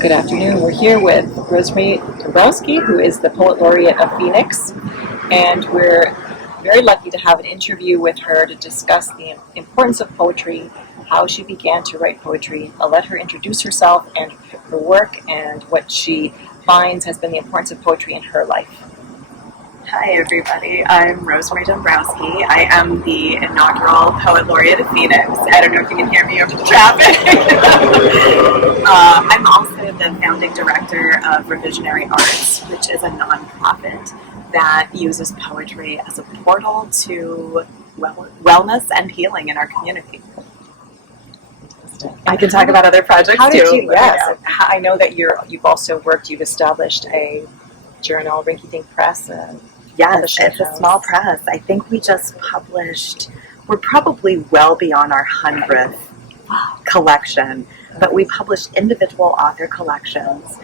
Good afternoon. We're here with Rosemarie Dombrowski, who is the Poet Laureate of Phoenix, and we're very lucky to have an interview with her to discuss the importance of poetry, how she began to write poetry. I'll let her introduce herself and her work and what she finds has been the importance of poetry in her life. Hi everybody, I'm Rosemarie Dombrowski. I am the inaugural Poet Laureate of Phoenix. I don't know if you can hear me over the traffic. I'm also the founding director of Revisionary Arts, which is a nonprofit that uses poetry as a portal to wellness and healing in our community. I can talk about other projects How did too. you, yes, I know that you've also worked, you've established a journal, Rinky Dink Press. Yes, it's a small press. I think we just published, we're probably well beyond our 100th collection, but we published individual author collections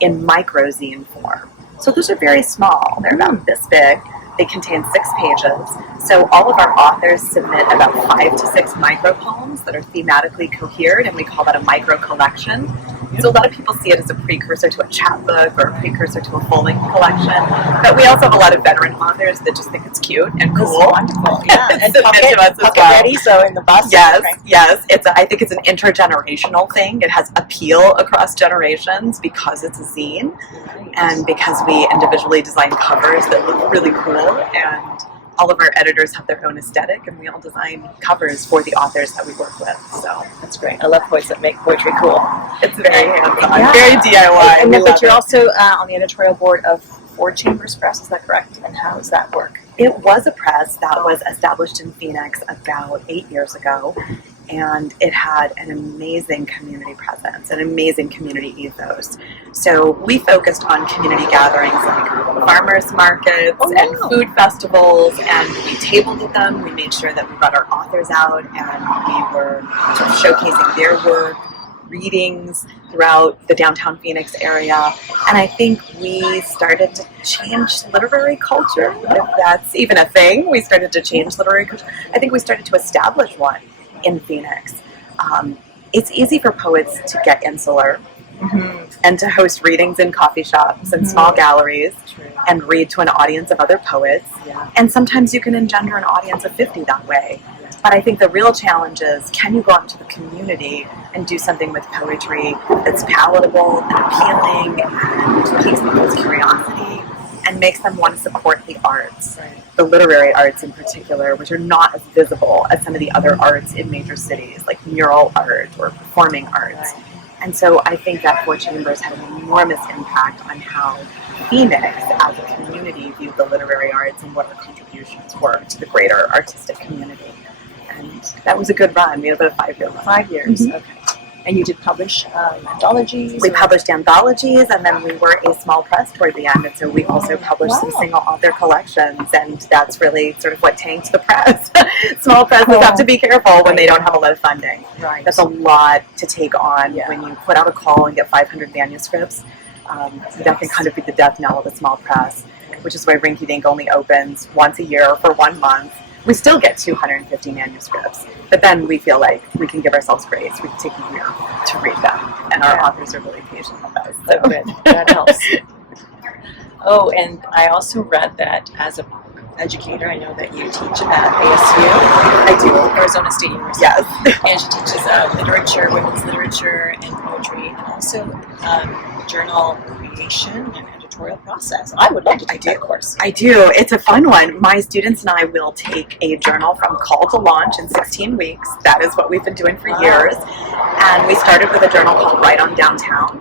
in microzine form. So those are very small. They're about this big. They contain 6 pages. So all of our authors submit about 5 to 6 micro poems that are thematically cohered, and we call that a micro collection. So a lot of people see it as a precursor to a chapbook or a precursor to a full-length collection. But we also have a lot of veteran authors that just think it's cute and cool. Wonderful, yeah. And pocket well. ready, so in the bus. Yes, yes. I think it's an intergenerational thing. It has appeal across generations because it's a zine and because we individually design covers that look really cool, and all of our editors have their own aesthetic, and we all design covers for the authors that we work with. So that's great. I love poets that make poetry cool. It's very hands-on, very DIY. But you're also on the editorial board of Four Chambers Press, is that correct? And how does that work? It was a press that was established in Phoenix about 8 years ago, and it had an amazing community presence, an amazing community ethos. So we focused on community gatherings like farmers markets and food festivals, and we tabled at them. We made sure that we brought our authors out and we were sort of showcasing their work, readings throughout the downtown Phoenix area. And I think we started to change literary culture, if that's even a thing. We started to change literary culture. I think we started to establish one in Phoenix. It's easy for poets to get insular and to host readings in coffee shops and small galleries and read to an audience of other poets. And sometimes you can engender an audience of 50 that way. But I think the real challenge is, can you go out into the community and do something with poetry that's palatable and appealing and piques people's curiosity and makes them want to support the arts, the literary arts in particular, which are not as visible as some of the other arts in major cities, like mural art or performing arts. And so I think that Four Chambers had an enormous impact on how Phoenix as a community viewed the literary arts and what our contributions were to the greater artistic community. And that was a good run. We had about a 5-year run. 5 years, okay. And you did publish anthologies? We published anthologies, and then we were a small press toward the end, and so we also published some single author collections, and that's really sort of what tanked the press. Small presses have to be careful when they don't have a lot of funding. That's a lot to take on when you put out a call and get 500 manuscripts. That can kind of be the death knell of a small press, which is why Rinky Dink only opens once a year for 1 month. We still get 250 manuscripts, but then we feel like we can give ourselves grace. We can take a year to read them, and our authors are really patient with us. So good. That helps. Oh, and I also read that as an educator, I know that you teach at ASU. I do. Arizona State University. Yes. And she teaches literature, women's literature, and poetry, and also journal creation and editorial process. I would love to take that course. I do. It's a fun one. My students and I will take a journal from call to launch in 16 weeks. That is what we've been doing for years. And we started with a journal called Right on Downtown,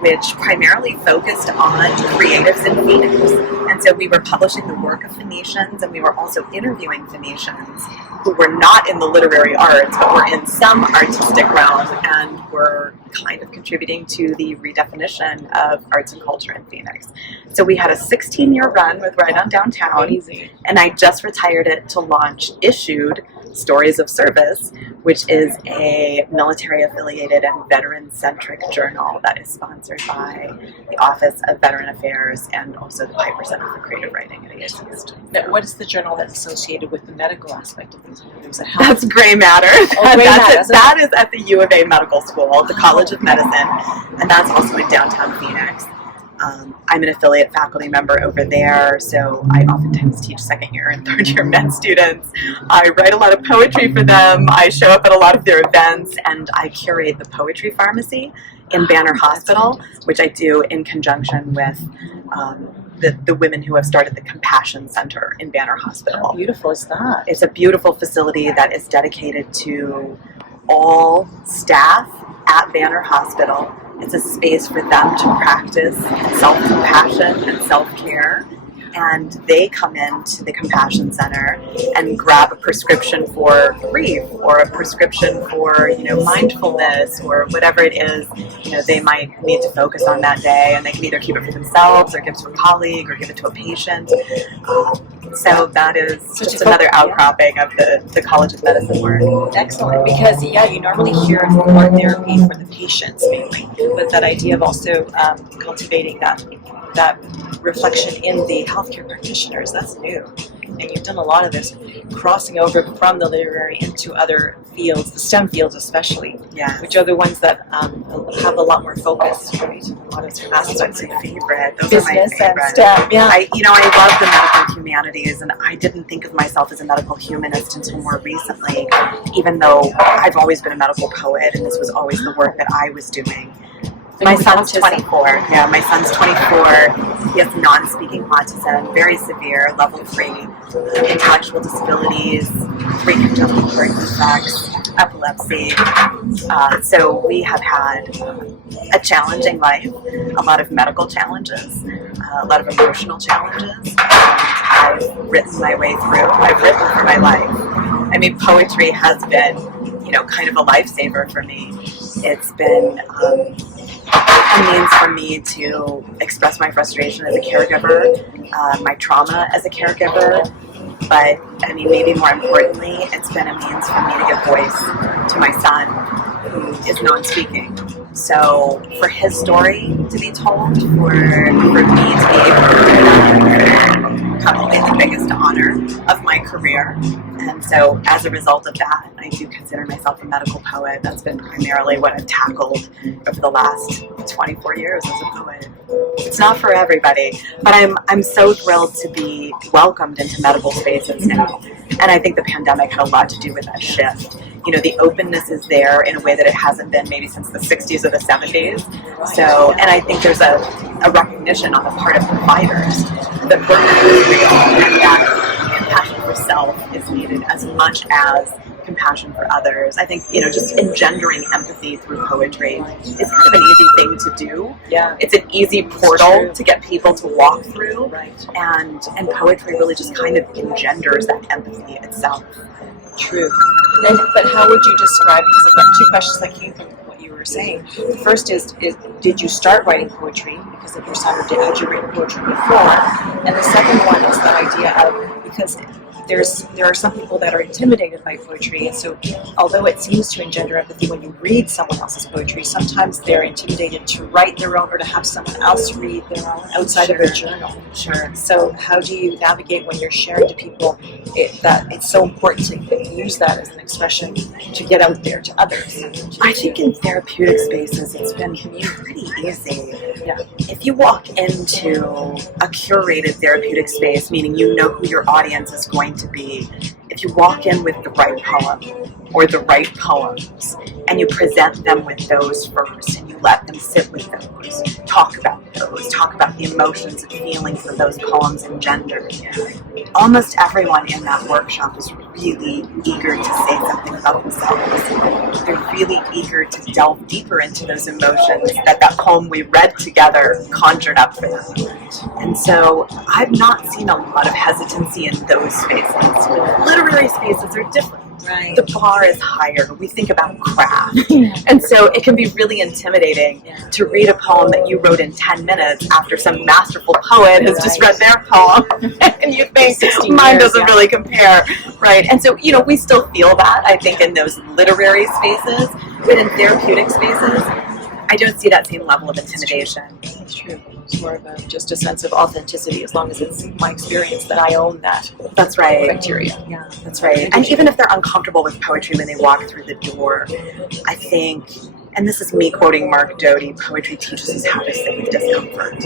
which primarily focused on creatives in Phoenix. And so we were publishing the work of Phoenicians, and we were also interviewing Phoenicians who were not in the literary arts, but were in some artistic realm and were kind of contributing to the redefinition of arts and culture in Phoenix. So we had a 16-year run with Right on Downtown, and I just retired it to launch Issued Stories of Service, which is a military-affiliated and veteran-centric journal that is sponsored by the Office of Veteran Affairs and also the Piper Center for Creative Writing at ASU. Now, what is the journal that's associated with the medical aspect of things? That's Gray Matter. That is at the U of A Medical School, the College of Medicine. and that's also in downtown Phoenix. I'm an affiliate faculty member over there, so I oftentimes teach second year and third year med students. I write a lot of poetry for them. I show up at a lot of their events, and I curate the poetry pharmacy in Banner Hospital, which I do in conjunction with the women who have started the Compassion Center in Banner Hospital. How beautiful is that? It's a beautiful facility that is dedicated to all staff at Banner Hospital. It's a space for them to practice self-compassion and self-care. And they come into the Compassion Center and grab a prescription for grief or a prescription for, mindfulness or whatever it is, they might need to focus on that day. And they can either keep it for themselves or give it to a colleague or give it to a patient. So that is just another outcropping of the College of Medicine work. Excellent, because you normally hear of art therapy for the patients mainly, but that idea of also cultivating that reflection in the healthcare practitioners, that's new. And you've done a lot of this, crossing over from the literary into other fields, the STEM fields especially, which are the ones that have a lot more focus, right? A lot of aspects of favorite. Those business are my favorite. And STEM. Yeah. I love the medical humanities, and I didn't think of myself as a medical humanist until more recently, even though I've always been a medical poet, and this was always the work that I was doing. My son's 24. Yeah, my son's 24. He has non-speaking autism, very severe, level 3, intellectual disabilities, 3 congenital heart defects, epilepsy. So we have had a challenging life, a lot of medical challenges, a lot of emotional challenges. I've written my way through. I've written for my life. I mean, poetry has been, kind of a lifesaver for me. It's been a means for me to express my frustration as a caregiver, my trauma as a caregiver, but maybe more importantly, it's been a means for me to give voice to my son, who is non-speaking. So for his story to be told, for me to be able to do that, probably the biggest honor of my career. And so as a result of that, I do consider myself a medical poet. That's been primarily what I've tackled over the last 24 years as a poet. It's not for everybody, but I'm so thrilled to be welcomed into medical spaces now. And I think the pandemic had a lot to do with that shift. The openness is there in a way that it hasn't been maybe since the 60s or the 70s. So, and I think there's a recognition on the part of providers that burnout is real and that compassion for self is needed as much as compassion for others. I think, just engendering empathy through poetry is kind of an easy thing to do. Yeah. It's an easy portal to get people to walk through. Right. And poetry really just kind of engenders that empathy itself. True. But how would you describe, because I've got 2 questions that came from what you were saying. The first is did you start writing poetry because of your son, or had you written poetry before? And the second one is the idea of, because there are some people that are intimidated by poetry, and so although it seems to engender empathy when you read someone else's poetry, sometimes they're intimidated to write their own or to have someone else read their own outside of a journal. Sure. So how do you navigate when you're sharing to people that it's so important to use that as an expression to get out there to others? I think in therapeutic spaces it's been pretty easy. Yeah. If you walk into a curated therapeutic space, meaning you know who your audience is going to be, if you walk in with the right poem or the right poems and you present them with those first and you let them sit with those, talk about the emotions and feelings that those poems engender, almost everyone in that workshop is really eager to say something about themselves. They're really eager to delve deeper into those emotions that poem we read together conjured up for them. And so I've not seen a lot of hesitancy in those spaces. Literary spaces are different. Right. The bar is higher. We think about craft. And so it can be really intimidating to read a poem that you wrote in 10 minutes after some masterful poet has just read their poem. And you think mine doesn't really compare. Right. And so, we still feel that, I think, in those literary spaces. But in therapeutic spaces, I don't see that same level of intimidation. That's true. It's more of just a sense of authenticity, as long as it's my experience that I own that. That's right. Criteria. Yeah, that's right. And even if they're uncomfortable with poetry when they walk through the door, I think, And this is me quoting Mark Doty, poetry teaches us how to sit with discomfort.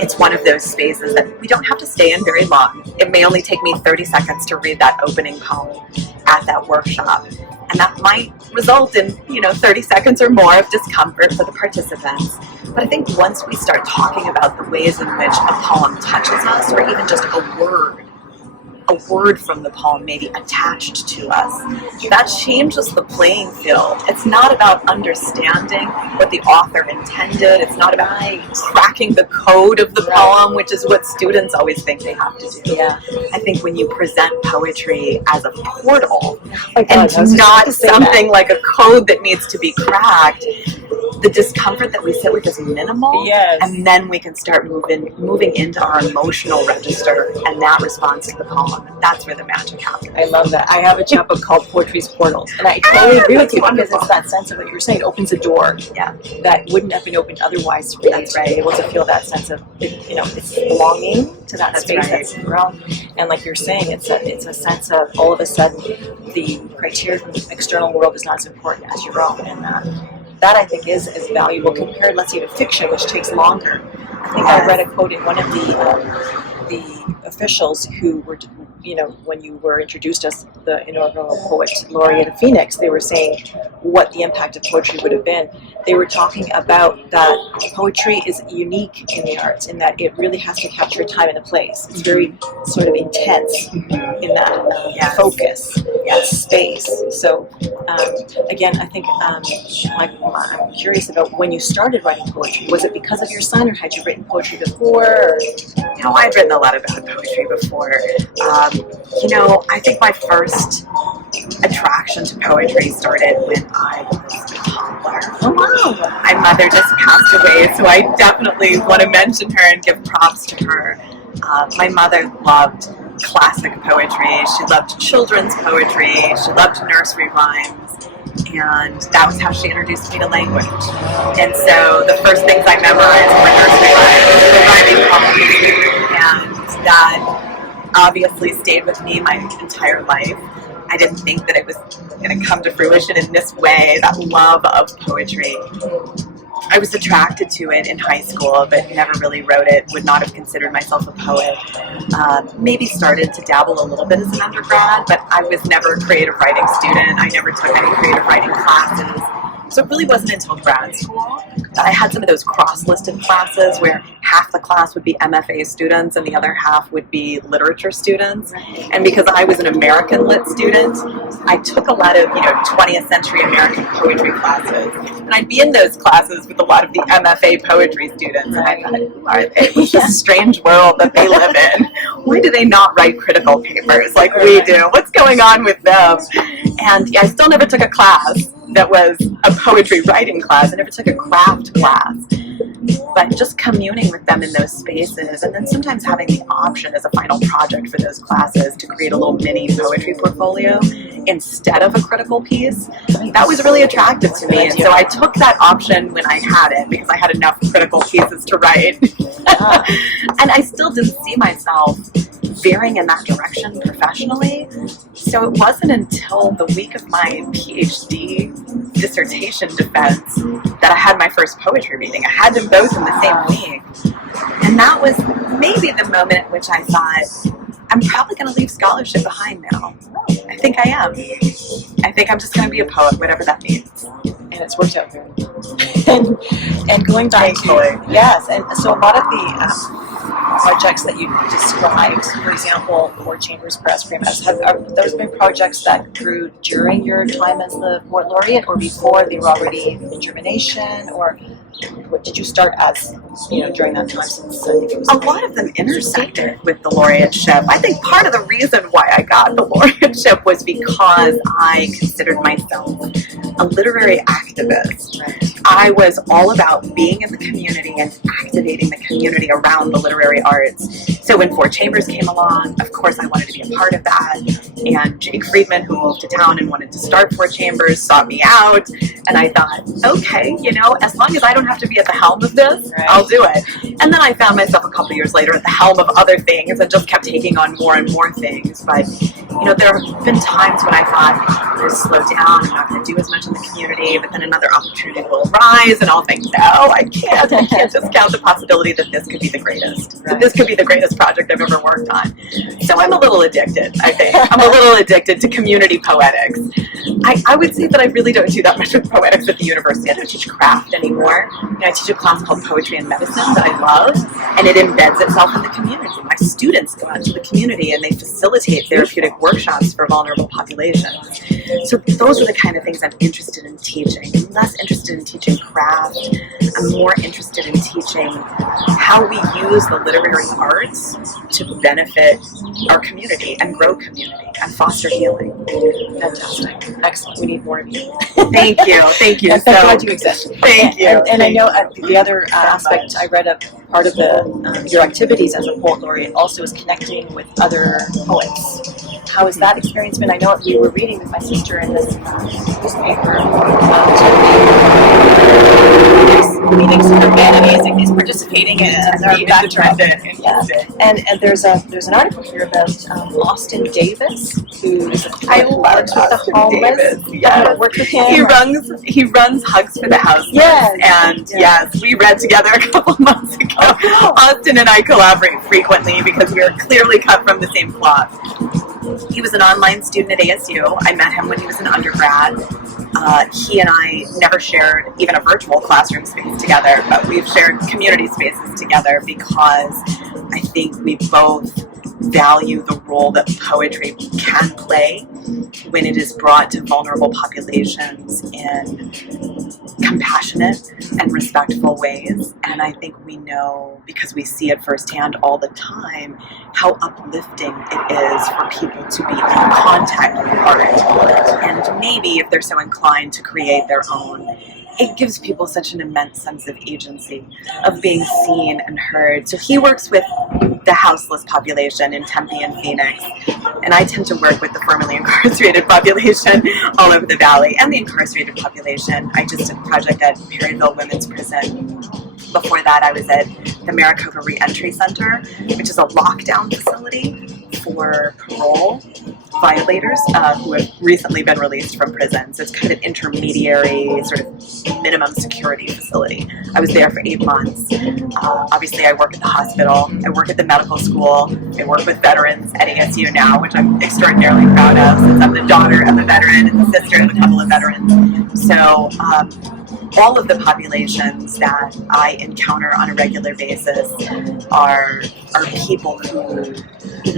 It's one of those spaces that we don't have to stay in very long. It may only take me 30 seconds to read that opening poem at that workshop. And that might result in, 30 seconds or more of discomfort for the participants. But I think once we start talking about the ways in which a poem touches us, or even just a word from the poem maybe attached to us, that changes the playing field. It's not about understanding what the author intended. It's not about cracking the code of the poem, which is what students always think they have to do. Yeah. I think when you present poetry as a portal God, and not something like a code that needs to be cracked, the discomfort that we sit with is minimal, Yes. and then we can start moving into our emotional register, and that responds to the poem. That's where the magic happens. I love that. I have a chapbook called Poetry's Portals, and I totally agree with you because it's that sense of what you're saying. It opens a door that wouldn't have been opened otherwise for you. That's right. To be able to feel that sense of, it's belonging to that space that's grown. And like you're saying, it's a sense of all of a sudden the criteria from the external world is not as important as your own, and that I think is as valuable compared, let's say, to fiction, which takes longer. I think I read a quote in one of the officials who were, when you were introduced as the inaugural poet laureate of Phoenix, they were saying what the impact of poetry would have been. They were talking about that poetry is unique in the arts in that it really has to capture time and a place. It's very sort of intense in that focus, space. So again, I think I'm curious about when you started writing poetry. Was it because of your son, or had you written poetry before? Or? I'd written a lot about poetry before. I think my first attraction to poetry started when I was a toddler. Oh, wow. My mother just passed away, so I definitely want to mention her and give props to her. My mother loved classic poetry. She loved children's poetry. She loved nursery rhymes. And that was how she introduced me to language. And so the first things I memorized were nursery rhymes, the rhyming poems. And that obviously stayed with me my entire life. I didn't think that it was going to come to fruition in this way, that love of poetry. I was attracted to it in high school, but never really wrote it, would not have considered myself a poet. Maybe started to dabble a little bit as an undergrad, but I was never a creative writing student. I never took any creative writing classes. So it really wasn't until grad school that I had some of those cross-listed classes where half the class would be MFA students and the other half would be literature students. And because I was an American Lit student, I took a lot of 20th century American poetry classes. And I'd be in those classes with a lot of the MFA poetry students. And I thought, who are they? It's just a strange world that they live in. Why do they not write critical papers like we do? What's going on with them? And I still never took a class that was a poetry writing class. I never took a craft class. But just communing with them in those spaces, and then sometimes having the option as a final project for those classes to create a little mini poetry portfolio instead of a critical piece, that was really attractive to me. And so I took that option when I had it, because I had enough critical pieces to write. And I still didn't see myself veering in that direction professionally. So it wasn't until the week of my PhD dissertation defense that I had my first poetry reading. I had them both in the same week. And that was maybe the moment at which I thought, I'm probably going to leave scholarship behind now. I think I am. I think I'm just going to be a poet, whatever that means. And it's worked out very well. and going back to, yes, and so a lot of the projects that you described, for example, for Chambers Press, have those been projects that grew during your time as the Poet Laureate, or before they were already in germination, or what did you start as, during that time? Since I think it was a lot of them intersected with the laureateship. I think part of the reason why I got the laureateship was because I considered myself a literary activist. Right. I was all about being in the community and activating the community around the literary arts. So when Four Chambers came along, of course I wanted to be a part of that. And Jake Friedman, who moved to town and wanted to start Four Chambers, sought me out. And I thought, okay, as long as I don't have to be at the helm of this, I'll do it. And then I found myself a couple years later at the helm of other things and just kept taking on more and more things. But, there have been times when I thought, I'm going to slow down, I'm not going to do as much in the community, but then another opportunity will arise, and I'll think, no, I can't discount the possibility that this could be the greatest. That this could be the greatest project I've ever worked on. So I'm a little addicted, I think. I'm a little addicted to community poetics. I would say that I really don't do that much with poetics at the university. I don't teach craft anymore. I teach a class called Poetry and Medicine that I love, and it embeds itself in the community. My students go out to the community and they facilitate therapeutic workshops for vulnerable populations. So those are the kind of things I'm interested in teaching. I'm less interested in teaching craft. I'm more interested in teaching how we use the literary arts to benefit our community and grow community and foster healing. Fantastic. Excellent. We need more of you. Thank you. Thank you. I'm so glad you exist. Thank you. And I know the other aspect, I read a part of your activities as a poet laureate also is connecting with other poets. How has that experience been? I know we were reading with my sister in this newspaper meeting some humanities and he's participating in our background. Yeah. And there's an article here about Austin Davis, who's I love with the homeless. Davis. Yes. Worked with him. He runs Hugs for the Houseless. Yes. And yes, we read together a couple of months ago. Oh, Austin and I collaborate frequently because we are clearly cut from the same cloth. He was an online student at ASU. I met him when he was an undergrad. He and I never shared even a virtual classroom space together, but we've shared community spaces together because I think we both value the role that poetry can play when it is brought to vulnerable populations in compassionate and respectful ways. And I think we know, because we see it firsthand all the time, how uplifting it is for people to be in contact with art. And maybe if they're so inclined to create their own, it gives people such an immense sense of agency, of being seen and heard. So he works with the houseless population in Tempe and Phoenix, and I tend to work with the formerly incarcerated population all over the valley and the incarcerated population. I just did a project at Perryville Women's Prison. Before that, I was at the Maricopa Reentry Center, which is a lockdown facility for parole violators who have recently been released from prison. So it's kind of an intermediary, sort of minimum security facility. I was there for 8 months. Obviously, I work at the hospital. I work at the medical school. I work with veterans at ASU now, which I'm extraordinarily proud of, since I'm the daughter of a veteran and the sister of a couple of veterans. So all of the populations that I encounter on a regular basis are people who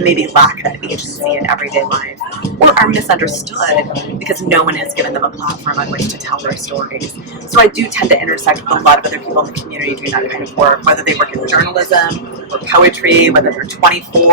maybe lack that agency in everyday life or are misunderstood because no one has given them a platform on which to tell their stories. So I do tend to intersect with a lot of other people in the community doing that kind of work, whether they work in journalism or poetry, whether they're 24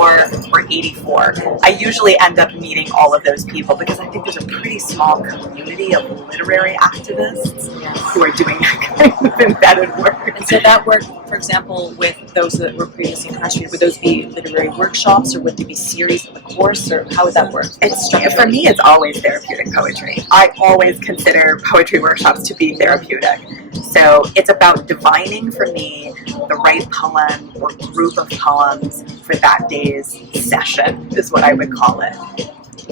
or 84. I usually end up meeting all of those people because I think there's a pretty small community of literary activists who are doing that kind of embedded work. And so that work, for example, with those that were previously incarcerated, would those be literary workshops or would they be series in the course, or how would that work? For me, it's always therapeutic poetry. I always consider poetry workshops to be therapeutic. So it's about divining for me the right poem or group of poems for that day's session, is what I would call it.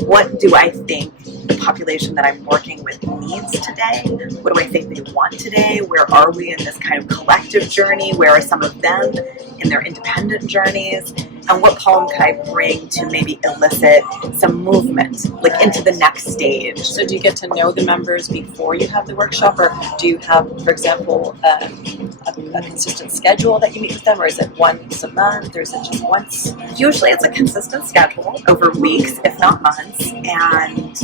What do I think the population that I'm working with needs today? What do I think they want today? Where are we in this kind of collective journey? Where are some of them in their independent journeys? And what poem could I bring to maybe elicit some movement, like into the next stage? So do you get to know the members before you have the workshop, or do you have, for example, a consistent schedule that you meet with them, or is it once a month, or is it just once? Usually it's a consistent schedule over weeks, if not months. And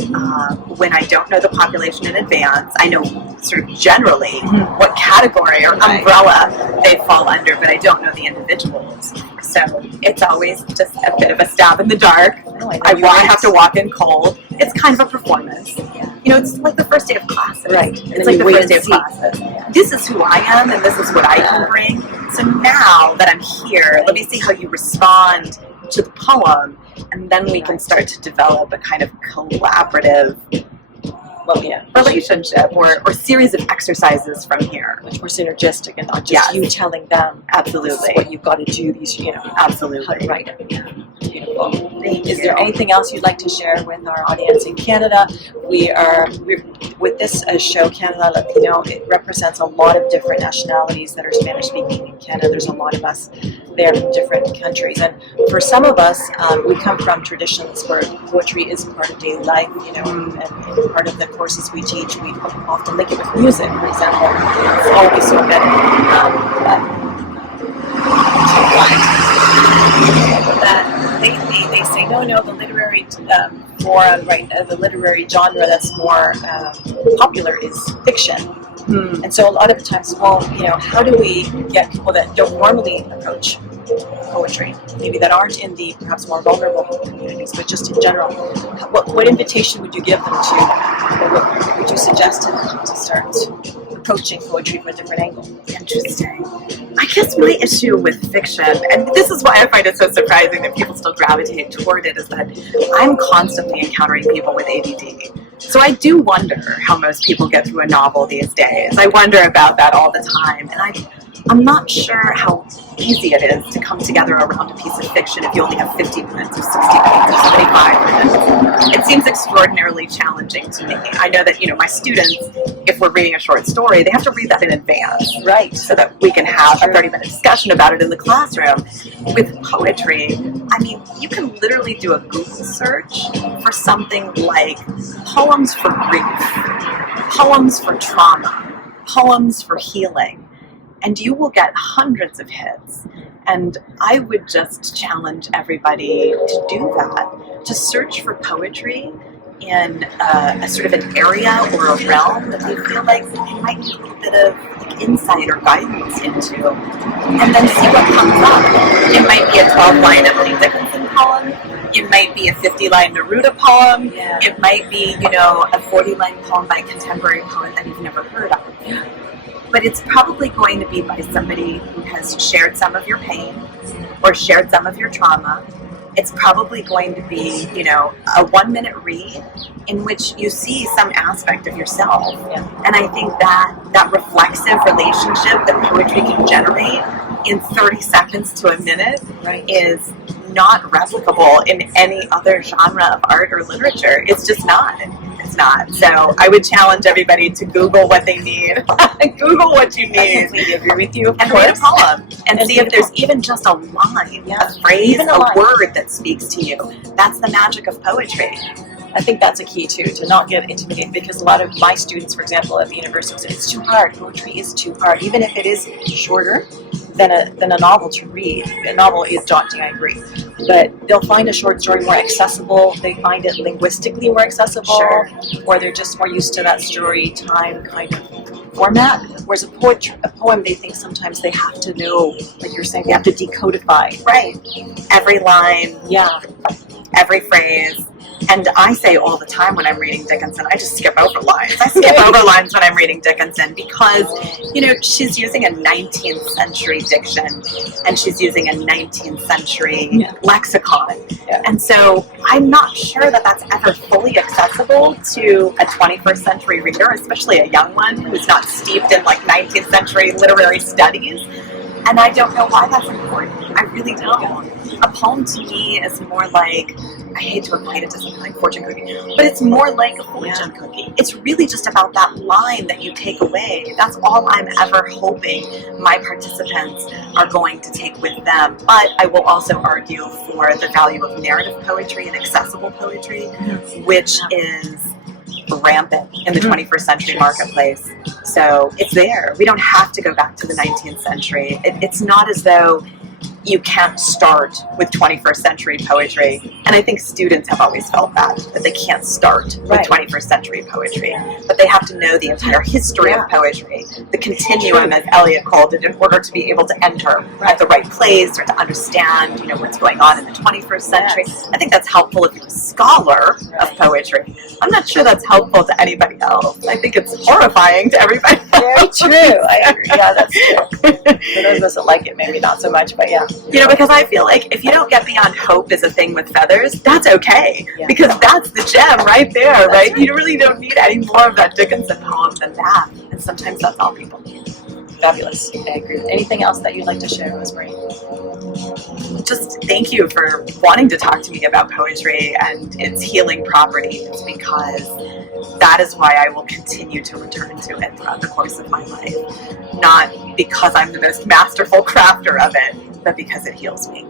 when I don't know the population in advance, I know sort of generally what category or umbrella they fall under, but I don't know the individuals. So it's always just a bit of a stab in the dark. I have to walk in cold. It's kind of a performance. it's like the first day of classes. Right. It's like the first day of classes. This is who I am, and this is what I can bring. So now that I'm here, let me see how you respond to the poem, and then we can start to develop a kind of collaborative relationship or series of exercises from here. Much more synergistic and not just you telling them absolutely what you've got to do, these, absolutely how to write it. Beautiful. Is there anything else you'd like to share with our audience in Canada? We're with this show, Canada Latino, it represents a lot of different nationalities that are Spanish speaking in Canada. There's a lot of us there from different countries, and for some of us, we come from traditions where poetry is part of daily life, and part of the courses we teach, we often link it with music, for example. It's always so good. They say no, the literary forum, right? The literary genre that's more popular is fiction. And so a lot of the times, how do we get people that don't normally approach poetry, maybe that aren't in the perhaps more vulnerable communities, but just in general, what invitation would you give them to, or what would you suggest to them to start approaching poetry from a different angle? Interesting. I guess my issue with fiction, and this is why I find it so surprising that people still gravitate toward it, is that I'm constantly encountering people with ADD. So I do wonder how most people get through a novel these days. I wonder about that all the time, and I'm not sure how easy it is to come together around a piece of fiction if you only have 50 minutes or 60 minutes or 75 minutes. It seems extraordinarily challenging to me. I know that, my students, if we're reading a short story, they have to read that in advance, right? So that we can have a 30-minute discussion about it in the classroom. With poetry, you can literally do a Google search for something like poems for grief, poems for trauma, poems for healing, and you will get hundreds of hits. And I would just challenge everybody to do that, to search for poetry in a sort of an area or a realm that they feel like they might need a little bit of insight or guidance into, and then see what comes up. It might be a 12-line Emily Dickinson poem. It might be a 50-line Neruda poem. Yeah. It might be, a 40-line poem by a contemporary poet that you've never heard of. Yeah. But it's probably going to be by somebody who has shared some of your pain or shared some of your trauma. It's probably going to be, a 1-minute read in which you see some aspect of yourself. Yeah. And I think that reflexive relationship that poetry can generate in 30 seconds to a minute is not replicable in any other genre of art or literature. It's just not. It's not. So I would challenge everybody to Google what they need. Google what you need. I completely agree with you. And read a poem. And see if there's even just a line, a phrase, a word that speaks to you. That's the magic of poetry. I think that's a key too, to not get intimidated, because a lot of my students, for example, at the university say it's too hard. Poetry is too hard, even if it is shorter than a novel to read. A novel is daunting, I agree, but they'll find a short story more accessible. They find it linguistically more accessible, or they're just more used to that story time kind of format. Whereas a poem, they think sometimes they have to know, like you're saying, they have to decodify. Right. Every line. Yeah. Every phrase. And I say all the time when I'm reading Dickinson, I just skip over lines. I skip over lines when I'm reading Dickinson because, she's using a 19th century diction and she's using a 19th century lexicon. Yeah. And so I'm not sure that that's ever fully accessible to a 21st century reader, especially a young one who's not steeped in 19th century literary studies. And I don't know why that's important. I really don't. A poem to me is more like, I hate to equate it to something like fortune cookie, but it's more like a fortune cookie. It's really just about that line that you take away. That's all I'm ever hoping my participants are going to take with them. But I will also argue for the value of narrative poetry and accessible poetry, which is rampant in the 21st century marketplace. So it's there. We don't have to go back to the 19th century. It's not as though you can't start with 21st century poetry. And I think students have always felt that they can't start with Right. 21st century poetry, but they have to know the entire history Yeah. of poetry, the continuum, as Eliot called it, in order to be able to enter at the right place or to understand, what's going on in the 21st century. Yes. I think that's helpful if you're a scholar of poetry. I'm not sure that's helpful to anybody else. I think it's horrifying to everybody else. Very true. I agree. Yeah, that's true. For those of us that like it, maybe not so much, but yeah. Because I feel like if you don't get beyond hope is a thing with feathers, that's okay. Yeah. Because that's the gem right there, That's right? right. You really don't need any more of that Dickinson poem than that. And sometimes that's all people need. Fabulous. I agree. Anything else that you'd like to share, Rosemarie? Just thank you for wanting to talk to me about poetry and its healing properties, because that is why I will continue to return to it throughout the course of my life. Not because I'm the most masterful crafter of it, but because it heals me.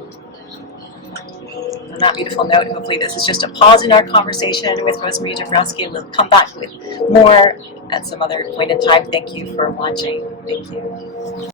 On that beautiful note, hopefully this is just a pause in our conversation with Rosemarie Dombrowski. We'll come back with more at some other point in time. Thank you for watching. Thank you.